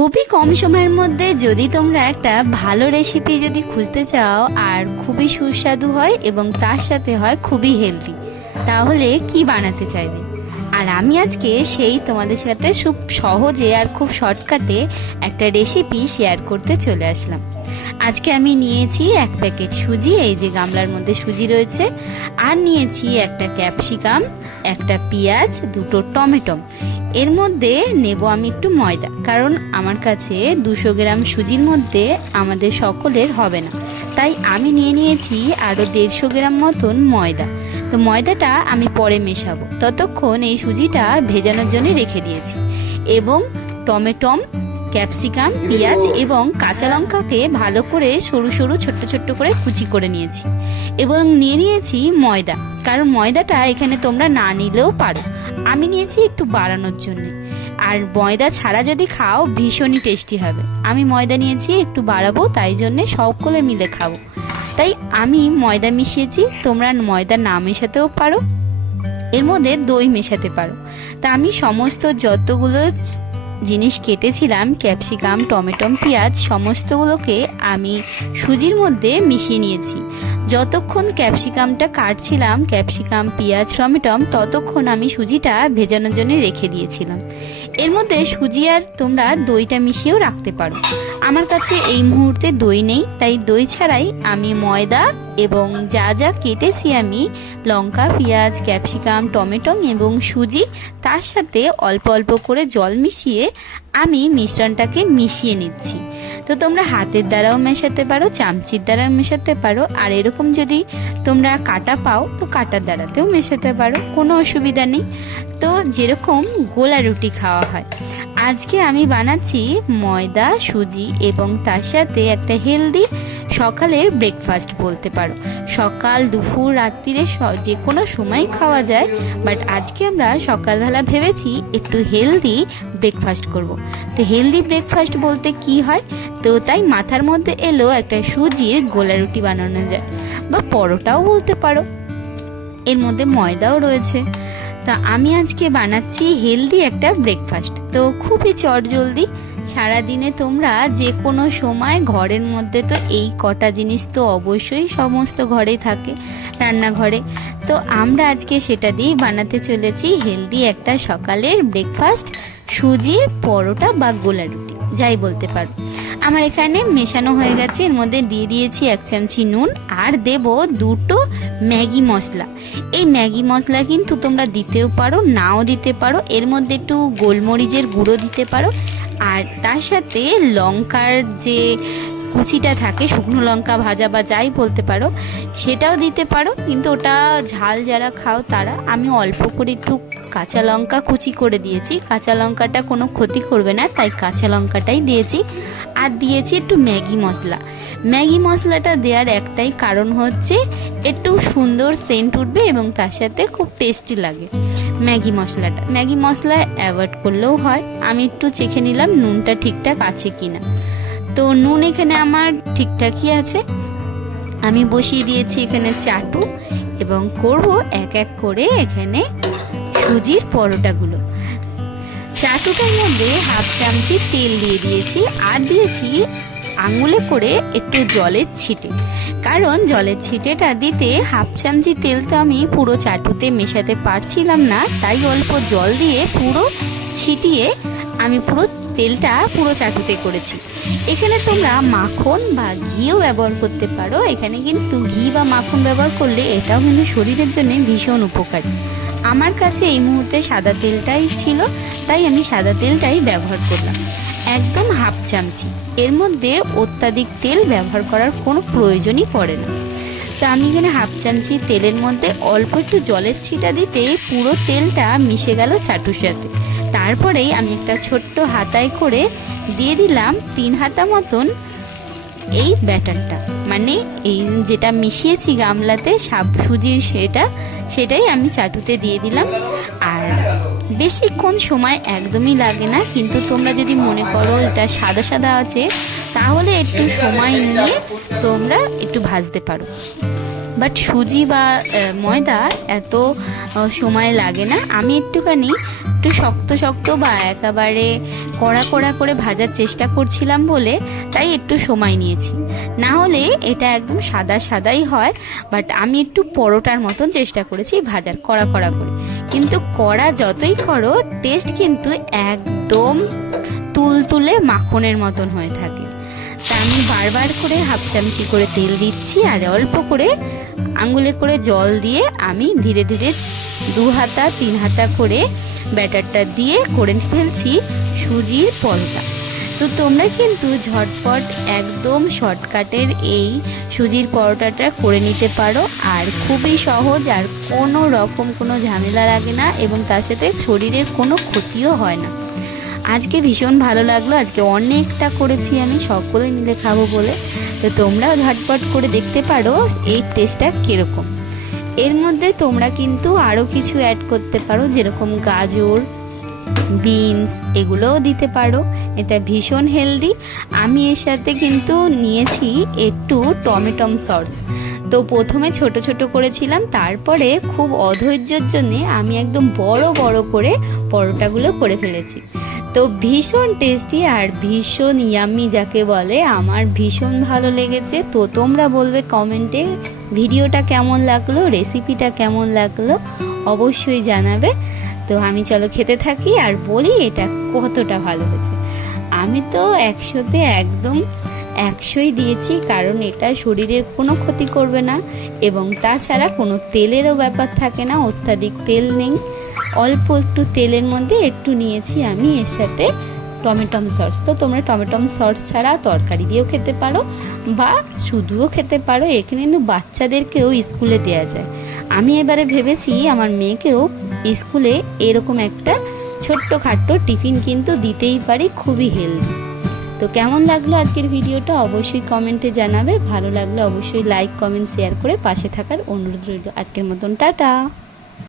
খুবই কম সময়ের মধ্যে যদি তোমরা একটা ভালো রেসিপি যদি খুঁজতে চাও আর খুবই সুস্বাদু হয় এবং তার সাথে হয় খুবই হেলদি, তাহলে কি বানাতে চাইবে? আর আমি আজকে সেই তোমাদের সাথে খুব সহজে আর খুব শর্টকাটে একটা রেসিপি শেয়ার করতে চলে আসলাম। আজকে আমি নিয়েছি এক প্যাকেট সুজি, এই যে গামলার মধ্যে সুজি রয়েছে, আর নিয়েছি একটা ক্যাপসিকাম, একটা পেঁয়াজ, দুটো টমেটো। এর মধ্যে নেব আমি একটু ময়দা, কারণ আমার কাছে 200 গ্রাম সুজির মধ্যে আমাদের সকলের হবে না, তাই আমি নিয়ে নিয়েছি আরও 150 গ্রাম মতন ময়দা। তো ময়দাটা আমি পরে মেশাবো, ততক্ষণ এই সুজিটা ভেজানোর জন্য রেখে দিয়েছি। এবং টমেটো, ক্যাপসিকাম, পেঁয়াজ এবং কাঁচা লঙ্কাকে ভালো করে সরু সরু ছোট্ট ছোট্ট করে কুচি করে নিয়েছি। এবং নিয়ে নিয়েছি ময়দা, কারণ ময়দাটা এখানে তোমরা না নিলেও পারো, আমি নিয়েছি একটু বাড়ানোর জন্য। আর ময়দা ছাড়া যদি খাও ভীষণই টেস্টি হবে। আমি ময়দা নিয়েছি একটু বাড়াবো, তাই জন্যে সকলে মিলে খাবো, তাই আমি ময়দা মিশিয়েছি। তোমরা ময়দা না মেশাতেও পারো, এর মধ্যে দই মেশাতে পারো। তা আমি সমস্ত যতগুলো জিনিস কেটেছিলাম, ক্যাপসিকাম, টমেটো, পেঁয়াজ, সমস্তগুলোকে আমি সুজির মধ্যে মিশিয়ে নিয়েছি। যতক্ষণ ক্যাপসিকামটা কাটছিলাম, ক্যাপসিকাম, পেঁয়াজ, টমেটো, ততক্ষণ আমি সুজিটা ভেজানোর জন্য রেখে দিয়েছিলাম। এর মধ্যে সুজি আর তোমরা দইটা মিশিয়েও রাখতে পারো। আমার কাছে এই মুহূর্তে দই নেই, তাই দই ছাড়াই আমি ময়দা এবং যা যা কেটেছি আমি, লঙ্কা, পেঁয়াজ, ক্যাপসিকাম, টমেটো এবং সুজি, তার সাথে অল্প অল্প করে জল মিশিয়ে আমি মিশ্রণটাকে মিশিয়ে নিচ্ছি। তো তোমরা হাতের দ্বারাও মেশাতে পারো, চামচির দ্বারাও মেশাতে পারো, আর এরকম যদি তোমরা কাঁটা পাও তো কাঁটার দ্বারাতেও মেশাতে পারো, কোনো অসুবিধা নেই। তো যেরকম গোলা রুটি খাওয়া হয়, আজকে আমি বানাচ্ছি ময়দা, সুজি এবং তার সাথে একটা হেলদি সকালের ব্রেকফাস্ট বলতে পারো। সকাল, দুপুর, রাত্রিরে যে কোনো সময় খাওয়া যায়, বাট আজকে আমরা সকালবেলা ভেবেছি একটু হেলদি ব্রেকফাস্ট করব। তো হেলদি ব্রেকফাস্ট বলতে কি হয়, তো তাই মাথার মধ্যে এলো একটা সুজির গোলা রুটি বানানো যায়, বা পরোটাও বলতে পারো। এর মধ্যে ময়দাও রয়েছে। তা আমি আজকে বানাচ্ছি হেলদি একটা ব্রেকফাস্ট। তো খুবই চটজলদি, সারাদিনে তোমরা যে কোনো সময় ঘরের মধ্যে তো এই কটা জিনিস তো অবশ্যই সমস্ত ঘরেই থাকে, রান্নাঘরে। তো আমরা আজকে সেটা দিয়েই বানাতে চলেছি হেলদি একটা সকালের ব্রেকফাস্ট, সুজির পরোটা বা গোলা রুটি, যাই বলতে পারো। আমার এখানে মেশানো হয়ে গেছে, এর মধ্যে দিয়ে দিয়েছি 1 চামচি নুন, আর দেব 2টো ম্যাগি মশলা। এই ম্যাগি মশলা কিন্তু তোমরা দিতেও পারো, নাও দিতে পারো। এর মধ্যে একটু গোলমরিচের গুঁড়ো দিতে পারো, আর তার সাথে লঙ্কার যে কুচিটা থাকে, শুকনো লঙ্কা ভাজা বা যাই বলতে পারো, সেটাও দিতে পারো, কিন্তু ওটা ঝাল যারা খাও তারা। আমি অল্প করে একটু কাঁচা লঙ্কা কুচি করে দিয়েছি, কাঁচা লঙ্কাটা কোনো ক্ষতি করবে না, তাই কাঁচা লঙ্কাটাই দিয়েছি। আর দিয়েছি একটু ম্যাগি মশলা। ম্যাগি মশলাটা দেওয়ার একটাই কারণ হচ্ছে একটু সুন্দর সেন্ট উঠবে এবং তার সাথে খুব টেস্টি লাগে ম্যাগি মশলাটা। ম্যাগি মশলা অ্যাভয়েড করলেও হয়। আমি একটু চেখে নিলাম নুনটা ঠিকঠাক আছে কিনা। তো নুন এখানে আমার ঠিকঠাকই আছে। আমি বসিয়ে দিয়েছি এখানে চাটু, এবং করব এক এক করে এখানে সুজির পরোটাগুলো। চাটুটার মধ্যে 1/2 চামচি তেল দিয়ে দিয়েছি, আর দিয়েছি আঙুলে করে একটু জলের ছিটে, কারণ জলের ছিটেটা দিতে 1/2 চামচি তেল তো আমি পুরো চাটুতে মেশাতে পারছিলাম না, তাই অল্প জল দিয়ে পুরো ছিটিয়ে আমি পুরো তেলটা পুরো চাটুতে করেছি। এখানে তোমরা মাখন বা ঘিও ব্যবহার করতে পারো। এখানে কিন্তু ঘি বা মাখন ব্যবহার করলে এটাও কিন্তু শরীরের জন্য ভীষণ উপকারী। আমার কাছে এই মুহূর্তে সাদা তেলটাই ছিল, তাই আমি সাদা তেলটাই ব্যবহার করলাম, একদম 1/2 চামচি। এর মধ্যে অত্যাধিক তেল ব্যবহার করার কোনো প্রয়োজনই পড়ে না। তো আমি এখানে 1/2 চামচি তেলের মধ্যে অল্প একটু জলের ছিটা দিতে পুরো তেলটা মিশে গেল চাটুর সাথে। তারপরেই আমি একটা ছোট্ট হাতায় করে দিয়ে দিলাম 3 হাতা মতন এই ব্যাটারটা, মানে এই যেটা মিশিয়েছি গামলাতে সুজির, সেটাই আমি চাটুতে দিয়ে দিলাম। আর বেশিক্ষণ সময় একদমই লাগে না, কিন্তু তোমরা যদি মনে করো এটা সাদা সাদা আছে, তাহলে একটু সময় নিয়ে তোমরা একটু ভাজতে পারো। বাট সুজি বা ময়দা এত সময় লাগে না। আমি একটু শক্ত শক্ত বা একেবারে কড়া কড়া করে ভাজার চেষ্টা করছিলাম বলে তাই একটু সময় নিয়েছি, না হলে এটা একদম সাদা সাদাই হয়। বাট আমি একটু পরোটার মতন চেষ্টা করেছি ভাজার, কড়া কড়া করে। কিন্তু কড়া যতই করো টেস্ট কিন্তু একদম তুলতুলে মাখনের মতন হয়ে থাকে। তা আমি বারবার করে হাফ চামচি করে তেল দিচ্ছি আর অল্প করে আঙুলে করে জল দিয়ে আমি ধীরে ধীরে 2 হাতা 3 হাতা করে ব্যাটারটা দিয়ে করে ফেলছি সুজির পরোটা। তো তোমরা কিন্তু ঝটপট একদম শর্টকাটের এই সুজির পরোটাটা করে নিতে পারো, আর খুবই সহজ, আর কোনো রকম কোনো ঝামেলা লাগে না এবং তার সাথে শরীরের কোনো ক্ষতিও হয় না। আজকে ভীষণ ভালো লাগলো, আজকে অনেকটা করেছি আমি সকলে মিলে খাবো বলে। তো তোমরাও ঝটপট করে দেখতে পারো এই টেস্টটা কীরকম। এর মধ্যে তোমরা কিন্তু আরও কিছু অ্যাড করতে পারো, যেরকম গাজর, বিনস এগুলোও দিতে পারো, এটা ভীষণ হেলদি। আমি এর সাথে কিন্তু নিয়েছি একটু টমেটম সস। তো প্রথমে ছোট ছোট করেছিলাম, তারপরে খুব অধৈর্যের জন্যে আমি একদম বড় বড় করে পরোটাগুলো করে ফেলেছি। তো ভীষণ টেস্টি আর ভীষণ ইয়াম্মি যাকে বলে, আমার ভীষণ ভালো লেগেছে। তো তোমরা বলবে কমেন্টে ভিডিওটা কেমন লাগলো, রেসিপিটা কেমন লাগলো অবশ্যই জানাবে। তো আমি চলো খেতে থাকি আর বলি এটা কতটা ভালো হয়েছে। আমি তো 100-তে একদম 100ই দিয়েছি, কারণ এটা শরীরের কোনো ক্ষতি করবে না এবং তাছাড়া কোনো তেলেরও ব্যাপার থাকে না, অত্যাধিক তেল নেই। অল্প একটু তেলের মধ্যে একটু নিয়েছি আমি এর সাথে টমেটম সস। তো তোমরা টমেটম সস ছাড়া তরকারি দিয়েও খেতে পারো বা শুধুও খেতে পারো। এখানে কিন্তু বাচ্চাদেরকেও স্কুলে দেওয়া যায়। আমি এবারে ভেবেছি আমার মেয়েকেও স্কুলে এরকম একটা ছোট্ট খাট্ট টিফিন কিন্তু দিতেই পারি, খুবই হেলদি। তো কেমন লাগলো আজকের ভিডিওটা অবশ্যই কমেন্টে জানাবে। ভালো লাগলে অবশ্যই লাইক, কমেন্ট, শেয়ার করে পাশে থাকার অনুরোধ রইল। আজকের মতন টাটা।